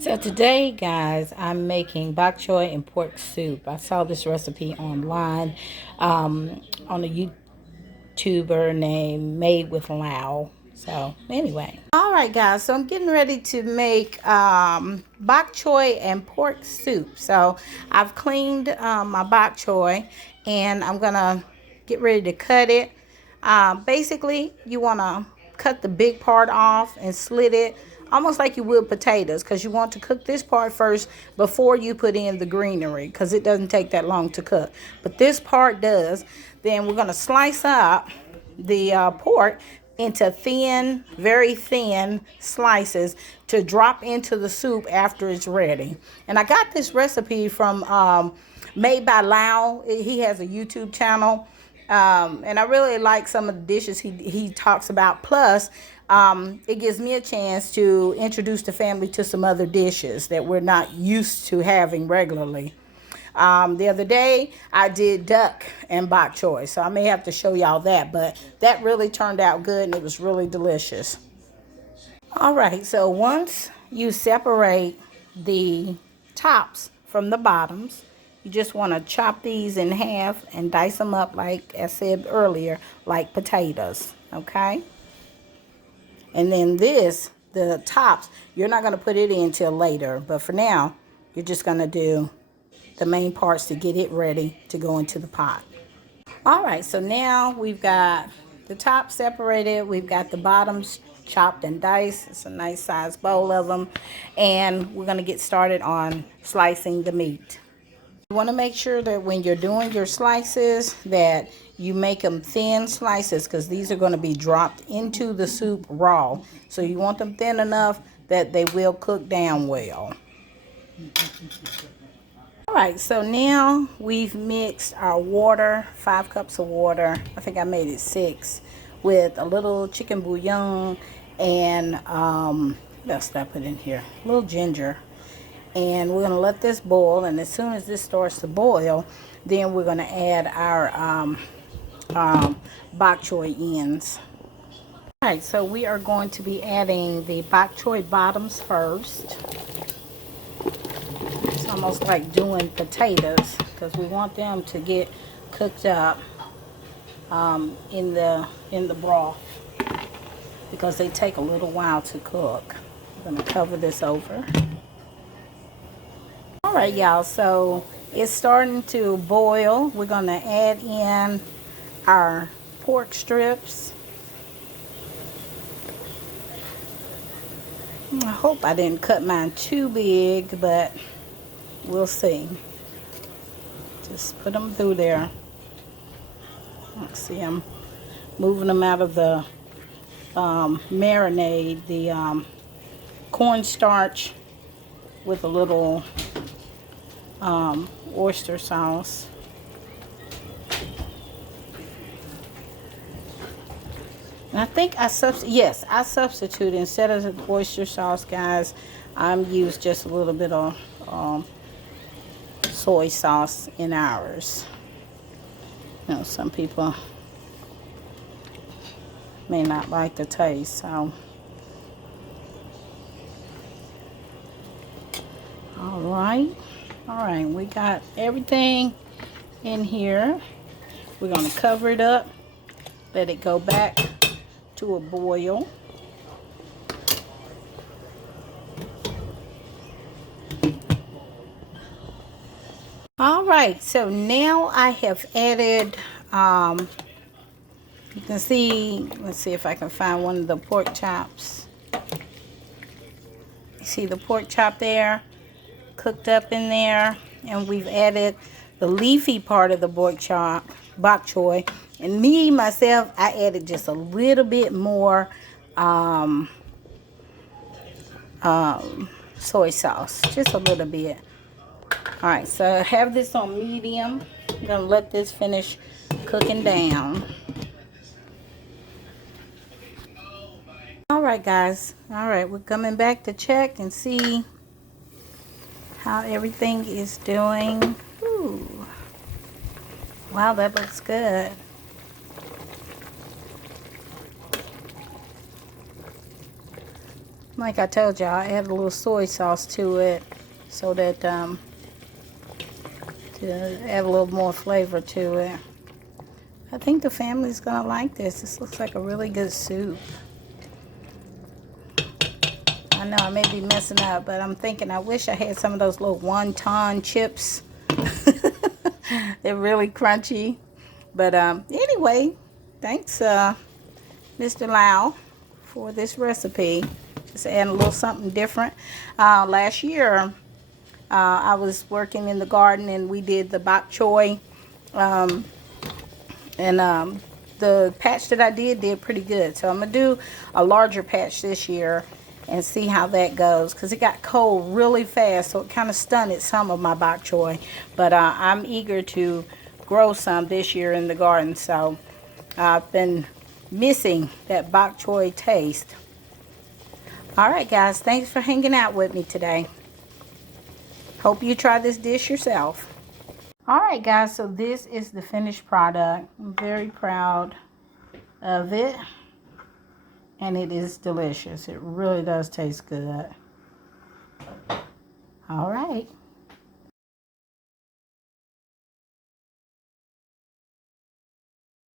So today, guys, I'm making bokchoy and pork soup. I saw this recipe online on a YouTuber named Made with Lao. So anyway, all right, guys. So I'm getting ready to make bok choy and pork soup. So I've cleaned my bok choy, and I'm gonna get ready to cut it. Basically, you wanna cut the big part off and slit it almost like you would potatoes, because you want to cook this part first before you put in the greenery, because it doesn't take that long to cook, but this part does. Then we're going to slice up the pork into thin, very thin slices to drop into the soup after it's ready. And I got this recipe from Made by Lao. He has a YouTube channel. And I really like some of the dishes he talks about. Plus, it gives me a chance to introduce the family to some other dishes that we're not used to having regularly. The other day, I did duck and bok choy, so I may have to show y'all that. But that really turned out good, and it was really delicious. All right, so once you separate the tops from the bottoms, you just want to chop these in half and dice them up, like I said earlier, like potatoes, okay? And then the tops, you're not going to put it in till later, but for now, you're just going to do the main parts to get it ready to go into the pot. All right, so now we've got the top separated. We've got the bottoms chopped and diced. It's a nice sized bowl of them. And we're going to get started on slicing the meat. You want to make sure that when you're doing your slices that you make them thin slices, because these are going to be dropped into the soup raw. So you want them thin enough that they will cook down well. All right, so now we've mixed our water, 5 cups of water. I think I made it 6, with a little chicken bouillon and what else did I put in here? A little ginger. And we're going to let this boil, and as soon as this starts to boil, then we're going to add our bok choy ends. All right, so we are going to be adding the bok choy bottoms first. It's almost like doing potatoes, because we want them to get cooked up in the broth, because they take a little while to cook. I'm going to cover this over. All right, y'all, so it's starting to boil. We're going to add in our pork strips. I hope I didn't cut mine too big, but we'll see. Just put them through there. Let's see, I'm moving them out of the marinade, the cornstarch with a little oyster sauce. And I think I substitute instead of the oyster sauce, guys. I'm used just a little bit of soy sauce in ours. You know, some people may not like the taste, so. All right, we got everything in here. We're going to cover it up, let it go back to a boil. All right, so now I have added, you can see, let's see if I can find one of the pork chops. You see the pork chop there, cooked up in there, and we've added the leafy part of the bok choy. And me, myself, I added just a little bit more soy sauce, just a little bit. All right, so I have this on medium. I'm gonna let this finish cooking down. All right, guys. All right, we're coming back to check and see how everything is doing. Ooh. Wow, that looks good. Like I told y'all, I add a little soy sauce to it so that to add a little more flavor to it. I think the family's gonna like this. This looks like a really good soup. I know I may be messing up, but I'm thinking I wish I had some of those little wonton chips. They're really crunchy. But anyway, thanks Mr. Lau for this recipe. Just adding a little something different. Last year I was working in the garden and we did the bokchoy. The patch that I did pretty good. So I'm going to do a larger patch this year and see how that goes, because it got cold really fast, so it kind of stunted some of my bok choy. But I'm eager to grow some this year in the garden, so I've been missing that bok choy taste. Alright guys, thanks for hanging out with me today. Hope you try this dish yourself. Alright guys, so this is the finished product. I'm very proud of it. And it is delicious. It really does taste good. Alright.